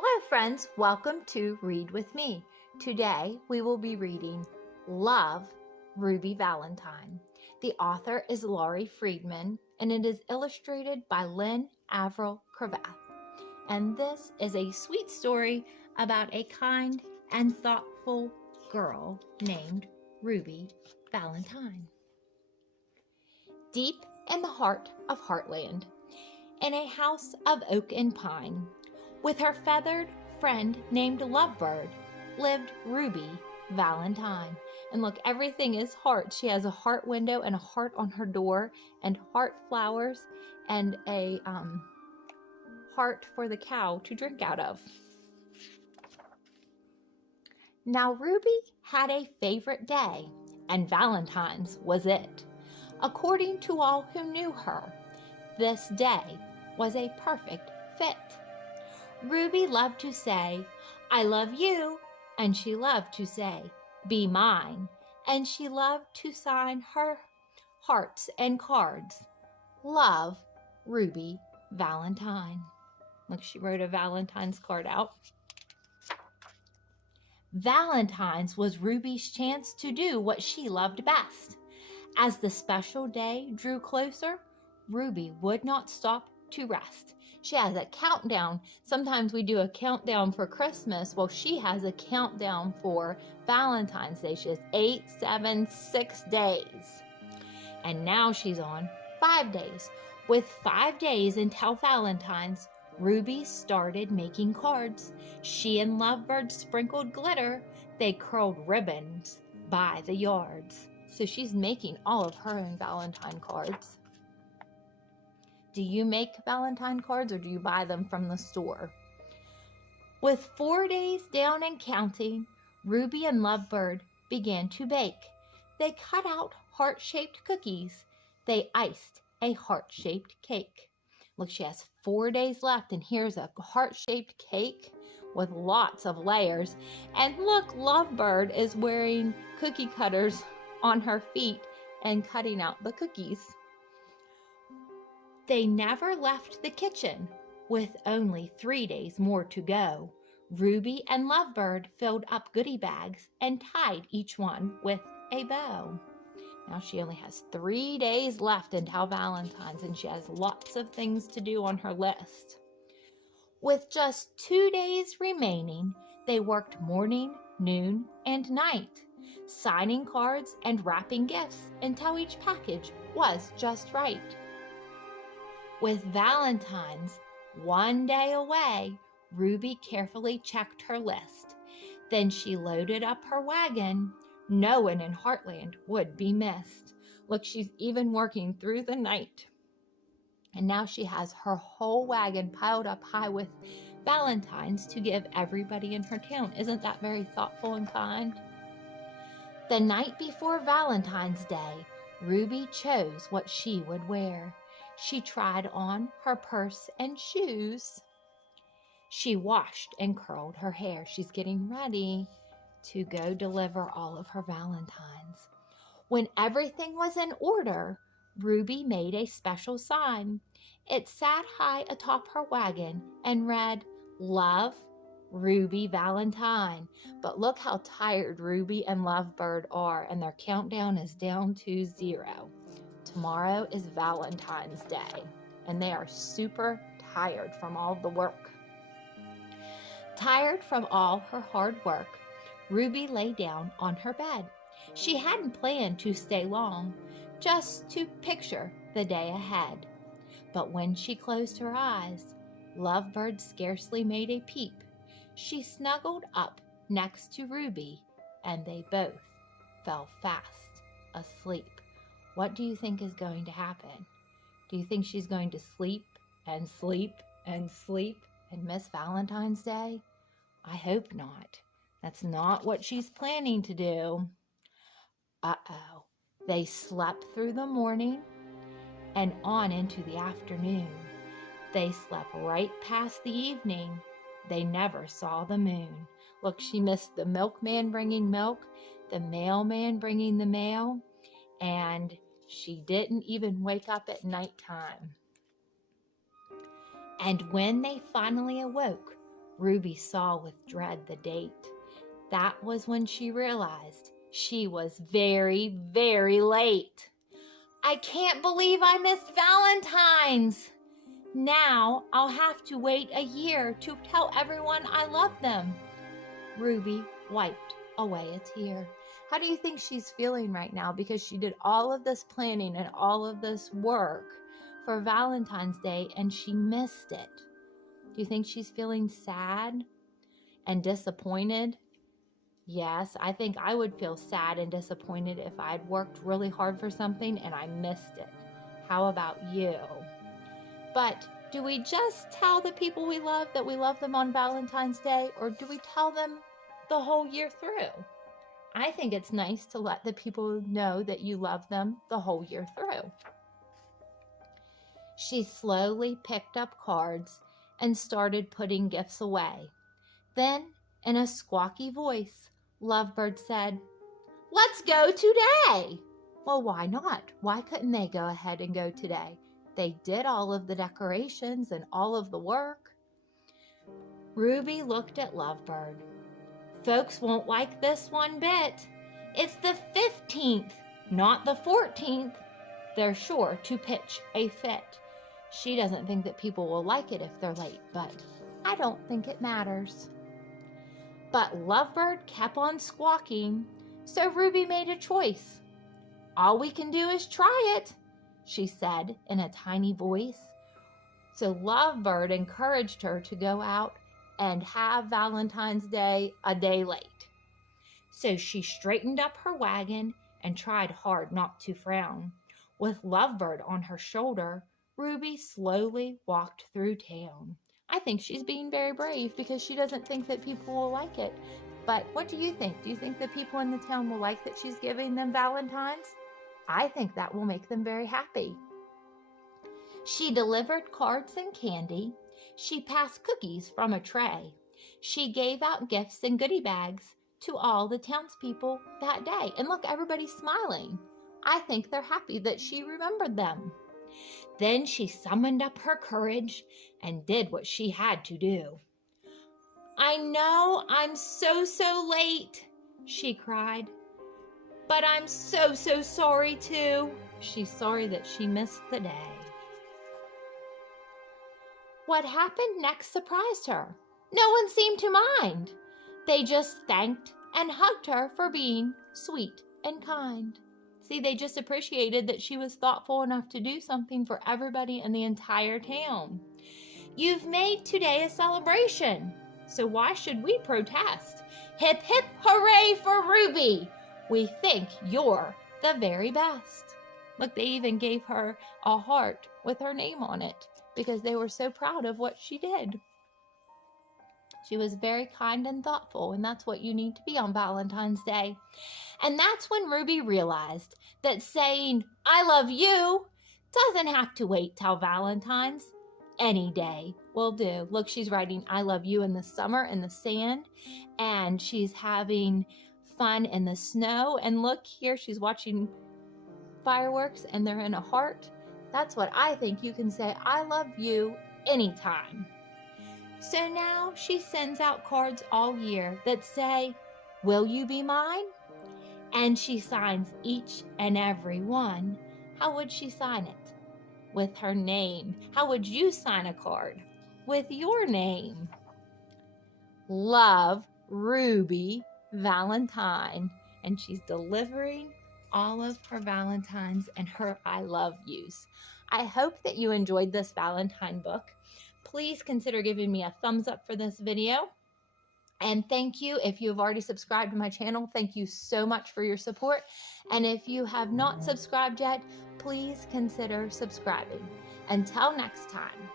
Hello friends, welcome to Read With Me. Today we will be reading Love, Ruby Valentine. The author is Laurie Friedman and it is illustrated by Lynne, Avril, Cravath. And this is a sweet story about a kind and thoughtful girl named Ruby Valentine. Deep in the heart of Heartland, in a house of oak and pine, with her feathered friend named Lovebird, lived Ruby Valentine. And look, everything is heart. She has a heart window and a heart on her door and heart flowers and a heart for the cow to drink out of. Now Ruby had a favorite day, and Valentine's was it. According to all who knew her, this day was a perfect fit. Ruby loved to say, "I love you," and she loved to say, "Be mine," and she loved to sign her hearts and cards. Love, Ruby Valentine. Look, she wrote a Valentine's card out. Valentine's was Ruby's chance to do what she loved best. As the special day drew closer, Ruby would not stop to rest. She has a countdown. Sometimes we do a countdown for Christmas. Well, she has a countdown for Valentine's Day. She has 8, 7, 6 days. And now she's on 5 days. With 5 days until Valentine's, Ruby started making cards. She and Lovebird sprinkled glitter. They curled ribbons by the yards. So she's making all of her own Valentine cards. Do you make Valentine cards or do you buy them from the store? With 4 days down and counting, Ruby and Lovebird began to bake. They cut out heart-shaped cookies. They iced a heart-shaped cake. Look, she has 4 days left, and here's a heart-shaped cake with lots of layers. And look, Lovebird is wearing cookie cutters on her feet and cutting out the cookies. They never left the kitchen. With only 3 days more to go, Ruby and Lovebird filled up goodie bags and tied each one with a bow. Now she only has 3 days left until Valentine's, and she has lots of things to do on her list. With just 2 days remaining, they worked morning, noon, and night, signing cards and wrapping gifts until each package was just right. With Valentine's 1 day away, Ruby carefully checked her list. Then she loaded up her wagon. No one in Heartland would be missed. Look, she's even working through the night. And now she has her whole wagon piled up high with Valentines to give everybody in her town. Isn't that very thoughtful and kind? The night before Valentine's Day, Ruby chose what she would wear. She tried on her purse and shoes. She washed and curled her hair. She's getting ready to go deliver all of her Valentines. When everything was in order, Ruby made a special sign. It sat high atop her wagon and read, "Love, Ruby Valentine." But look how tired Ruby and Lovebird are, and their countdown is down to 0. Tomorrow is Valentine's Day, and they are super tired from all the work. Tired from all her hard work, Ruby lay down on her bed. She hadn't planned to stay long, just to picture the day ahead. But when she closed her eyes, Lovebird scarcely made a peep. She snuggled up next to Ruby, and they both fell fast asleep. What do you think is going to happen? Do you think she's going to sleep and sleep and sleep and miss Valentine's Day? I hope not. That's not what she's planning to do. Uh-oh. They slept through the morning and on into the afternoon. They slept right past the evening. They never saw the moon. Look, she missed the milkman bringing milk, the mailman bringing the mail, and she didn't even wake up at nighttime. And when they finally awoke, Ruby saw with dread the date. That was when she realized she was very, very late. I can't believe I missed Valentine's. Now I'll have to wait a year to tell everyone I love them. Ruby wiped away a tear. How do you think she's feeling right now? Because she did all of this planning and all of this work for Valentine's Day and she missed it. Do you think she's feeling sad and disappointed? Yes, I think I would feel sad and disappointed if I'd worked really hard for something and I missed it. How about you? But do we just tell the people we love that we love them on Valentine's Day, or do we tell them the whole year through? I think it's nice to let the people know that you love them the whole year through. She slowly picked up cards and started putting gifts away. Then, in a squawky voice, Lovebird said, "Let's go today." Well, why not? Why couldn't they go ahead and go today? They did all of the decorations and all of the work. Ruby looked at Lovebird. Folks won't like this one bit. It's the 15th, not the 14th. They're sure to pitch a fit. She doesn't think that people will like it if they're late, but I don't think it matters. But Lovebird kept on squawking, so Ruby made a choice. "All we can do is try it," she said in a tiny voice. So Lovebird encouraged her to go out and have Valentine's Day a day late. So she straightened up her wagon and tried hard not to frown. With Lovebird on her shoulder, Ruby slowly walked through town. I think she's being very brave because she doesn't think that people will like it. But what do you think? Do you think the people in the town will like that she's giving them Valentines? I think that will make them very happy. She delivered cards and candy. She passed cookies from a tray. She gave out gifts and goodie bags to all the townspeople that day. And look, everybody's smiling. I think they're happy that she remembered them. Then she summoned up her courage and did what she had to do. "I know I'm so late," she cried. "But I'm so sorry too." She's sorry that she missed the day. What happened next surprised her. No one seemed to mind. They just thanked and hugged her for being sweet and kind. See, they just appreciated that she was thoughtful enough to do something for everybody in the entire town. You've made today a celebration, so why should we protest? Hip, hip, hooray for Ruby! We think you're the very best. Look, they even gave her a heart with her name on it because they were so proud of what she did. She was very kind and thoughtful, and that's what you need to be on Valentine's Day. And that's when Ruby realized that saying, "I love you," doesn't have to wait till Valentine's. Any day will do. Look, she's writing "I love you" in the summer in the sand, and she's having fun in the snow. And look here, she's watching fireworks, and they're in a heart. That's what I think. You can say "I love you" anytime. So now she sends out cards all year that say, "Will you be mine?" And she signs each and every one. How would she sign it? With her name. How would you sign a card? With your name. Love, Ruby Valentine. And she's delivering all of her Valentines and her "I love yous." I hope that you enjoyed this Valentine book. Please consider giving me a thumbs up for this video. And thank you if you have already subscribed to my channel. Thank you so much for your support. And if you have not subscribed yet, please consider subscribing. Until next time.